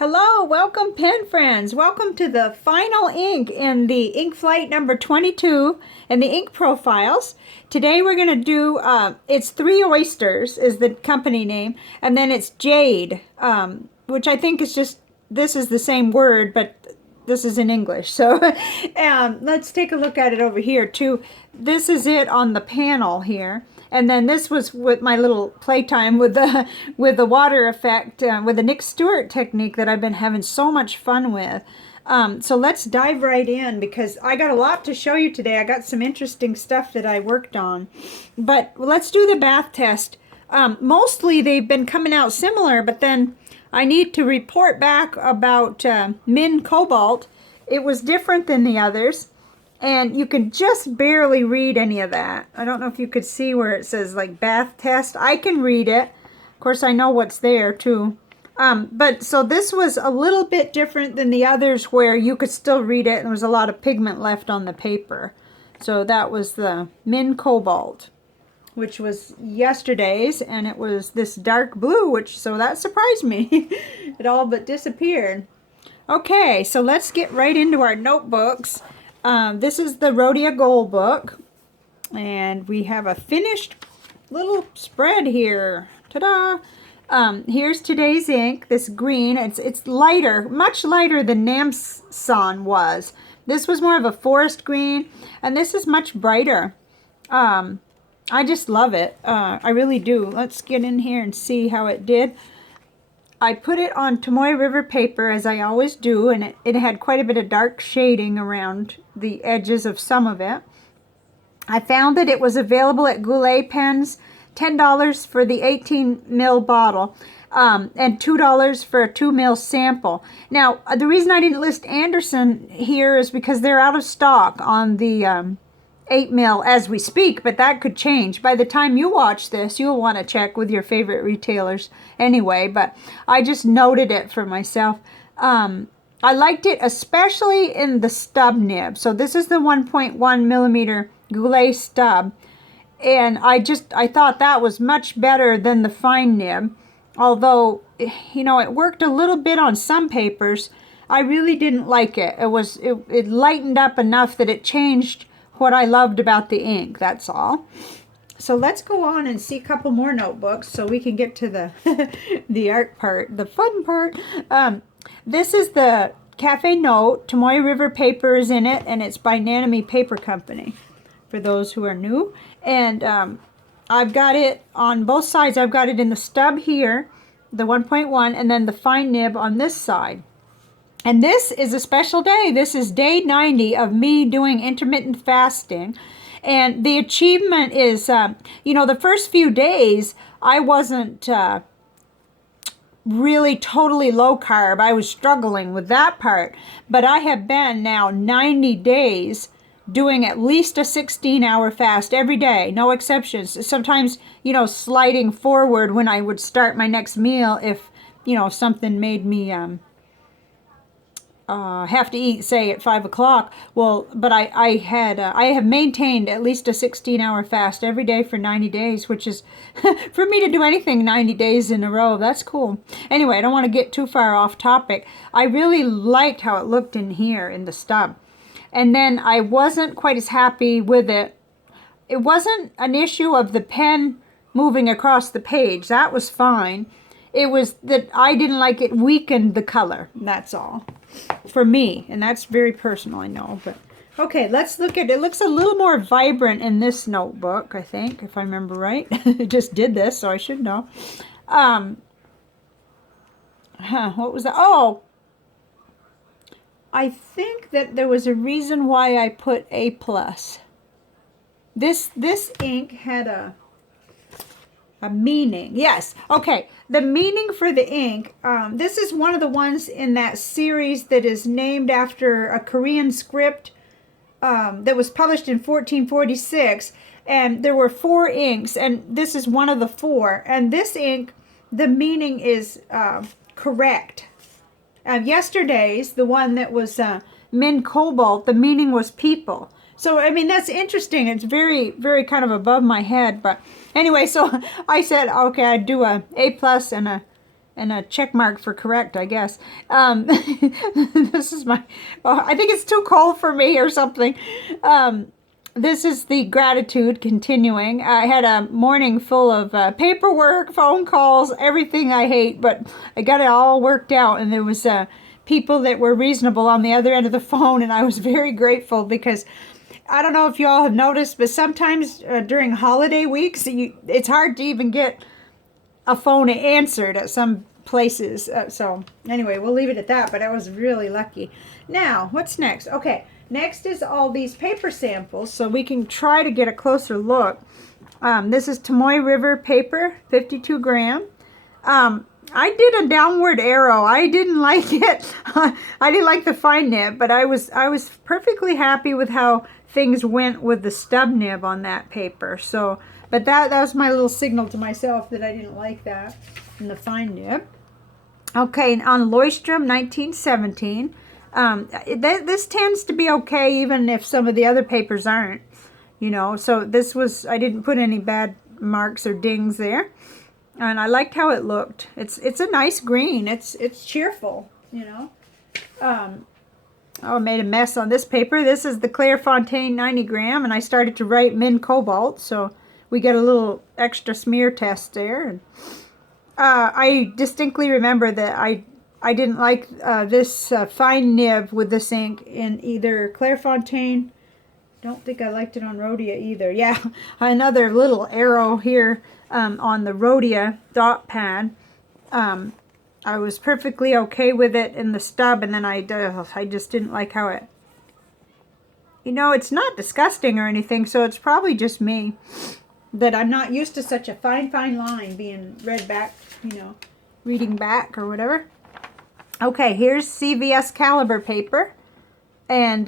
Hello, welcome pen friends. Welcome to the final ink in the ink flight number 22 and the ink profiles. Today we're going to do, it's Three Oysters is the company name, and then it's Jade, which I think is just, this is the same word, but this is in English. So let's take a look at it over here too. This is it on the panel here. And then this was with my little playtime with the water effect, with the Nick Stewart technique that I've been having so much fun with. So let's dive right in because I got a lot to show you today. I got some interesting stuff that I worked on. But let's do the bath test. Mostly they've been coming out similar, but then I need to report back about Min Cobalt. It was different than the others. And you can just barely read any of that. I don't know if you could see where it says like bath test. I can read it. Of course, I know what's there too. But so this was a little bit different than the others where you could still read it and there was a lot of pigment left on the paper. So that was the Min Cobalt, which was yesterday's, and it was this dark blue, which, so that surprised me. It all but disappeared. Okay, so let's get right into our notebooks. This is the Rhodia Gold book, and we have a finished little spread here. Ta-da! Here's today's ink, this green. It's lighter, much lighter than Namsan was. This was more of a forest green, and this is much brighter. I just love it. I really do. Let's get in here and see how it did. I put it on Tomoe River paper, as I always do, and it had quite a bit of dark shading around the edges of some of it. I found that it was available at Goulet Pens, $10 for the 18 ml bottle, and $2 for a 2 ml sample. Now, the reason I didn't list Anderson here is because they're out of stock on the 8 ml as we speak, but that could change. By the time you watch this, you'll want to check with your favorite retailers anyway, but I just noted it for myself. I liked it especially in the stub nib. So this is the 1.1 millimeter Goulet stub, and I thought that was much better than the fine nib, although, you know, it worked a little bit on some papers. I really didn't like it. It lightened up enough that it changed what I loved about the ink, that's all. So let's go on and see a couple more notebooks so we can get to the the art part, the fun part. This is the Cafe Note. Tomoe River paper is in it, and it's by Nanami Paper Company, for those who are new. And I've got it on both sides. I've got it in the stub here, the 1.1, and then the fine nib on this side. And this is a special day. This is day 90 of me doing intermittent fasting. And the achievement is, you know, the first few days, I wasn't really totally low carb. I was struggling with that part. But I have been now 90 days doing at least a 16-hour fast every day, no exceptions. Sometimes, you know, sliding forward when I would start my next meal if, you know, something made me have to eat, say, at 5 o'clock. Well, but I have maintained at least a 16-hour fast every day for 90 days, which is, for me to do anything 90 days in a row, that's cool. Anyway, I don't want to get too far off topic. I really liked how it looked in here in the stub. And then I wasn't quite as happy with it. It wasn't an issue of the pen moving across the page. That was fine. It was that I didn't like it weakened the color. That's all. For me, and that's very personal, I know, but okay, let's look at it. It looks a little more vibrant in this notebook, I think, if I remember right. I just did this, so I should know. What was that? Oh, I think that there was a reason why I put A+. This ink had a meaning. Yes. Okay. The meaning for the ink, this is one of the ones in that series that is named after a Korean script that was published in 1446. And there were 4 inks, and this is one of the 4. And this ink, the meaning is correct. Yesterday's, the one that was Min Cobalt, the meaning was people. So, I mean, that's interesting. It's very, very kind of above my head. But anyway, so I said, okay, I'd do a A+ and a and a check mark for correct, I guess. This is my, oh, I think it's too cold for me or something. This is the gratitude continuing. I had a morning full of paperwork, phone calls, everything I hate, but I got it all worked out, and there was people that were reasonable on the other end of the phone, and I was very grateful because I don't know if you all have noticed, but sometimes during holiday weeks, it's hard to even get a phone answered at some places. So anyway, we'll leave it at that, but I was really lucky. Now, what's next? Okay, next is all these paper samples, so we can try to get a closer look. This is Tomoe River paper, 52 gram. I did a downward arrow. I didn't like it. I didn't like the fine nib, but I was perfectly happy with how things went with the stub nib on that paper. So, but that was my little signal to myself that I didn't like that in the fine nib. Okay, on Leuchtturm 1917. This tends to be okay even if some of the other papers aren't, you know. So this was, I didn't put any bad marks or dings there. And I liked how it looked. It's a nice green. It's cheerful, you know. Oh, I made a mess on this paper. This is the Clairefontaine 90 gram, and I started to write Min Cobalt, so we get a little extra smear test there. And I distinctly remember that I didn't like this fine nib with this ink in either Clairefontaine. Don't think I liked it on Rhodia either. Yeah, another little arrow here on the Rhodia dot pad. I was perfectly okay with it in the stub, and then I just didn't like how it, you know, it's not disgusting or anything, so it's probably just me that I'm not used to such a fine line being read back, you know, reading back or whatever. Okay, here's CVS caliber paper, and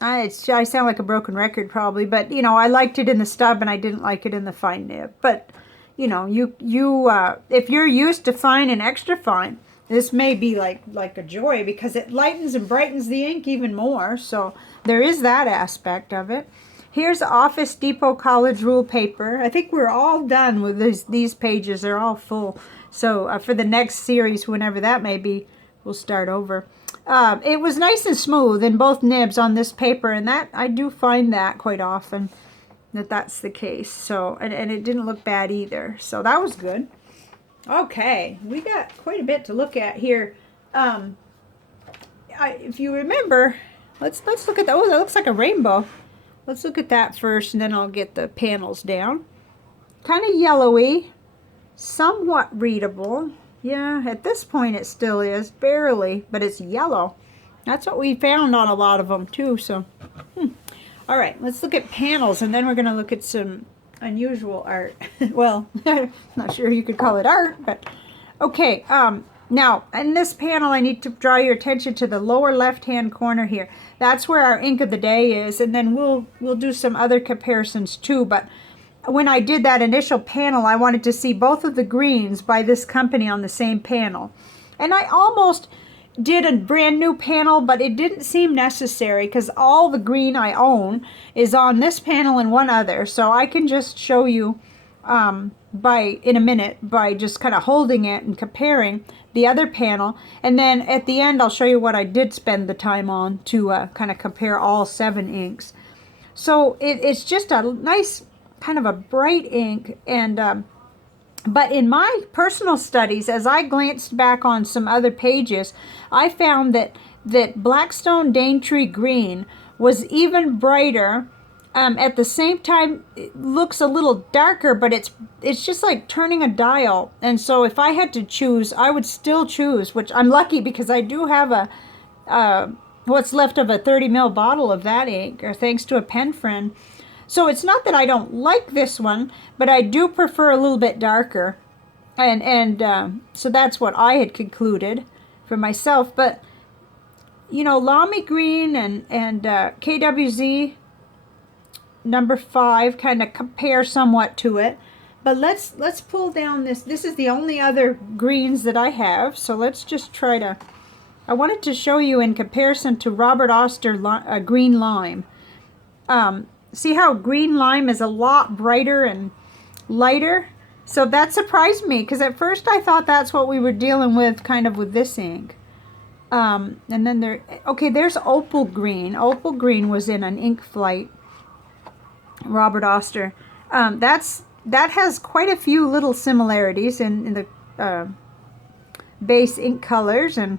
I sound like a broken record probably, but you know, I liked it in the stub and I didn't like it in the fine nib. But you know, if you're used to fine and extra fine, this may be like a joy because it lightens and brightens the ink even more. So there is that aspect of it. Here's Office Depot College Rule paper. I think we're all done with these pages. They're all full. So for the next series, whenever that may be, we'll start over. It was nice and smooth in both nibs on this paper, and that I do find that quite often that's the case. So and it didn't look bad either, so that was good. Okay, we got quite a bit to look at here. If you remember, let's look at that. Oh, that looks like a rainbow. Let's look at that first, and then I'll get the panels down. Kind of yellowy, somewhat readable. Yeah, at this point it still is, barely, but it's yellow. That's what we found on a lot of them too, so. All right, let's look at panels, and then we're going to look at some unusual art. Well, I'm not sure you could call it art, but okay. Now, in this panel, I need to draw your attention to the lower left-hand corner here. That's where our ink of the day is, and then we'll do some other comparisons too, but when I did that initial panel, I wanted to see both of the greens by this company on the same panel. And I almost did a brand new panel, but it didn't seem necessary because all the green I own is on this panel and one other. So I can just show you in a minute by just kind of holding it and comparing the other panel. And then at the end, I'll show you what I did spend the time on to kind of compare all 7 inks. So it's just a nice kind of a bright ink, and but in my personal studies, as I glanced back on some other pages, I found that Blackstone Daintree Green was even brighter. At the same time, it looks a little darker, but it's just like turning a dial. And so if I had to choose, I would still choose, which I'm lucky because I do have a what's left of a 30 ml bottle of that ink, or thanks to a pen friend. So it's not that I don't like this one, but I do prefer a little bit darker. And so that's what I had concluded for myself. But, you know, Lamy Green and KWZ number 5 kind of compare somewhat to it. But let's pull down this. This is the only other greens that I have. So let's just try to, I wanted to show you in comparison to Robert Oster Green Lime. See how green lime is a lot brighter and lighter? So that surprised me, because at first I thought that's what we were dealing with kind of with this ink. And then there's opal green. Opal green was in an Ink Flight, Robert Oster. That has quite a few little similarities in the base ink colors, and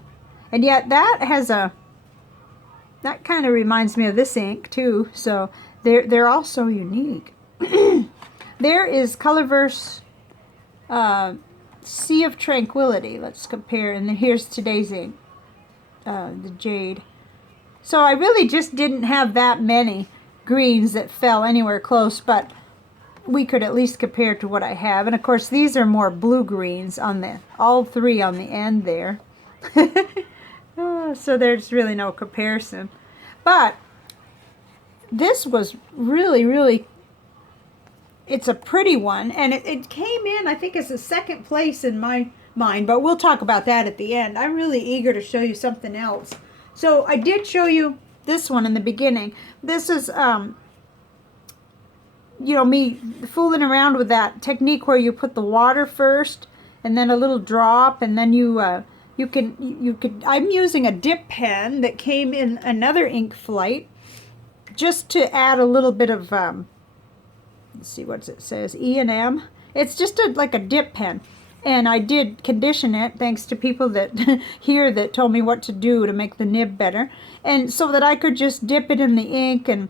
yet that has that kind of reminds me of this ink too. So they're all so unique. There is Colorverse Sea of Tranquility. Let's compare, and then here's today's ink, the Jade. So I really just didn't have that many greens that fell anywhere close, but we could at least compare to what I have. And of course these are more blue greens on all three on the end there. So there's really no comparison. But this was really, it's a pretty one, and it came in, I think, as a second place in my mind, but we'll talk about that at the end. I'm really eager to show you something else. So I did show you this one in the beginning. This is you know, me fooling around with that technique where you put the water first and then a little drop, and then you could I'm using a dip pen that came in another Ink Flight, just to add a little bit of let's see what it says, E&M. It's just like a dip pen, and I did condition it thanks to people that here that told me what to do to make the nib better, and so that I could just dip it in the ink and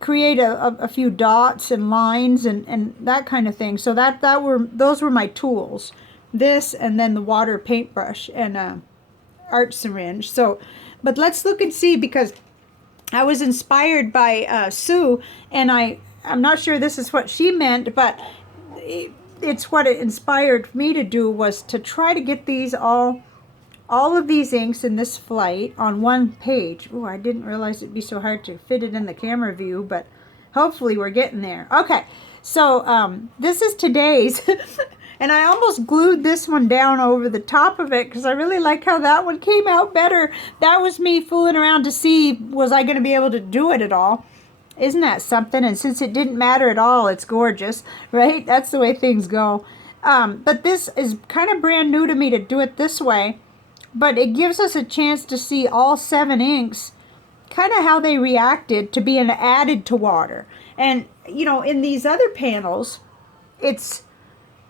create a few dots and lines and that kind of thing. So those were my tools, this and then the water paintbrush and art syringe. So, but let's look and see, because I was inspired by Sue, and I'm not sure this is what she meant, but it's what it inspired me to do, was to try to get these all of these inks in this flight on one page. Oh, I didn't realize it'd be so hard to fit it in the camera view, but hopefully we're getting there. Okay, so this is today's, and I almost glued this one down over the top of it because I really like how that one came out better. That was me fooling around to see, was I going to be able to do it at all? Isn't that something? And since it didn't matter at all, it's gorgeous, right? That's the way things go. But this is kind of brand new to me to do it this way. But it gives us a chance to see all 7 inks, kind of how they reacted to being added to water. And, you know, in these other panels, it's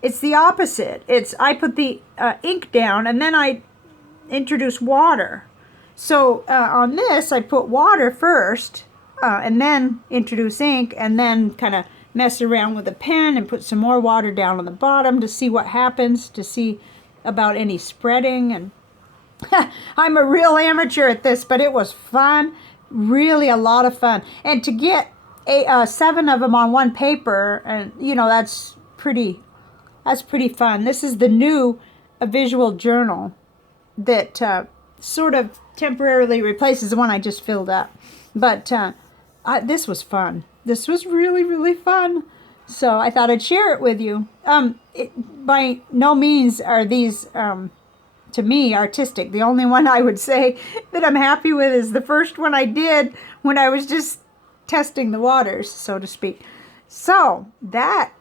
the opposite. I put the ink down, and then I introduce water. So on this, I put water first, and then introduce ink, and then kind of mess around with a pen and put some more water down on the bottom to see what happens, to see about any spreading. And I'm a real amateur at this, but it was fun, really a lot of fun. And to get 7 of them on one paper, and you know, that's pretty fun. This is the new visual journal that sort of temporarily replaces the one I just filled up. But this was fun. This was really fun. So I thought I'd share it with you. By no means are these to me artistic. The only one I would say that I'm happy with is the first one I did when I was just testing the waters, so to speak. So that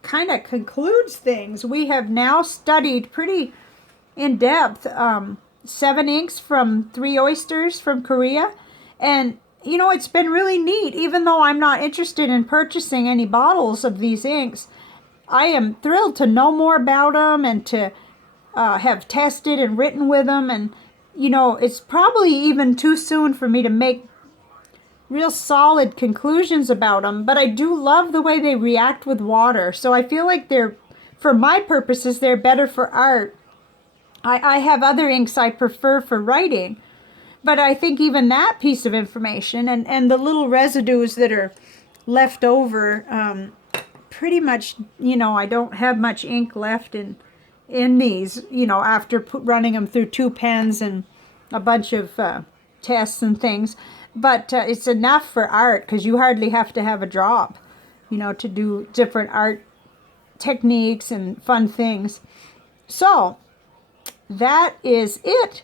kind of concludes things. We have now studied pretty in depth 7 inks from 3 oysters from Korea, and you know, it's been really neat. Even though I'm not interested in purchasing any bottles of these inks, I am thrilled to know more about them and to have tested and written with them. And you know, it's probably even too soon for me to make real solid conclusions about them, but I do love the way they react with water. So I feel like they're, for my purposes, they're better for art. I have other inks I prefer for writing, but I think even that piece of information and the little residues that are left over, pretty much, you know, I don't have much ink left in these, you know, after running them through 2 pens and a bunch of tests and things. But it's enough for art, because you hardly have to have a drop, you know, to do different art techniques and fun things. So that is it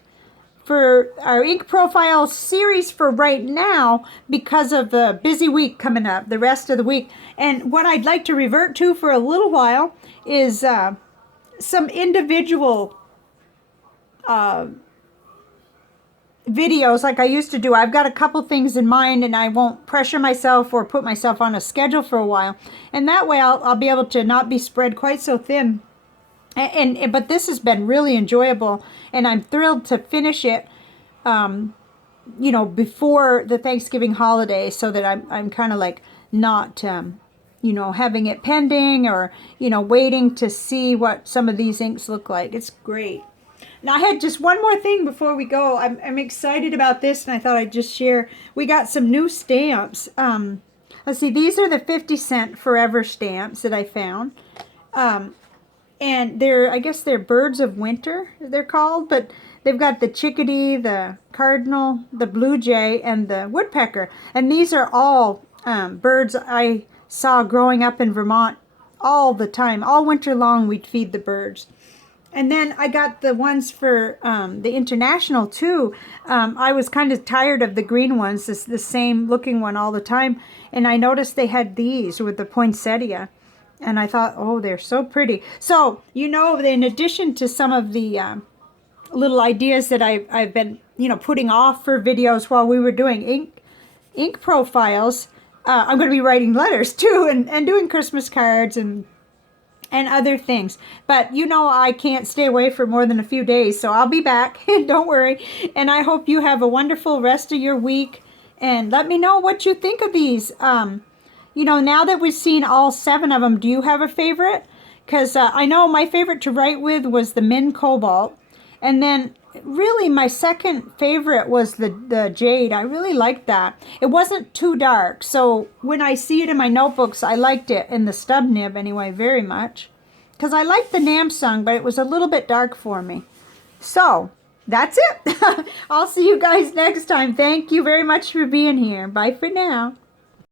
for our ink profile series for right now because of the busy week coming up, the rest of the week. And what I'd like to revert to for a little while is some individual videos like I used to do. I've got a couple things in mind, and I won't pressure myself or put myself on a schedule for a while. And that way I'll be able to not be spread quite so thin. But this has been really enjoyable, and I'm thrilled to finish it, you know, before the Thanksgiving holiday, so that I'm kind of like not, you know, having it pending or, you know, waiting to see what some of these inks look like. It's great. Now, I had just one more thing before we go. I'm excited about this, and I thought I'd just share. We got some new stamps. Let's see, these are the 50-cent Forever stamps that I found. And I guess they're Birds of Winter, they're called, but they've got the chickadee, the cardinal, the blue jay, and the woodpecker. And these are all birds I saw growing up in Vermont all the time. All winter long, we'd feed the birds. And then I got the ones for the international too. I was kind of tired of the green ones, the same looking one all the time. And I noticed they had these with the poinsettia. And I thought, oh, they're so pretty. So, you know, in addition to some of the little ideas that I've been, you know, putting off for videos while we were doing ink profiles, I'm going to be writing letters too, and doing Christmas cards and other things. But you know, I can't stay away for more than a few days, so I'll be back. Don't worry. And I hope you have a wonderful rest of your week. And let me know what you think of these. You know, now that we've seen all 7 of them, do you have a favorite? Because I know my favorite to write with was the Min Cobalt. And then really my second favorite was the Jade. I really liked that. It wasn't too dark. So when I see it in my notebooks, I liked it in the stub nib anyway very much. Because I liked the Namsung, but it was a little bit dark for me. So that's it. I'll see you guys next time. Thank you very much for being here. Bye for now.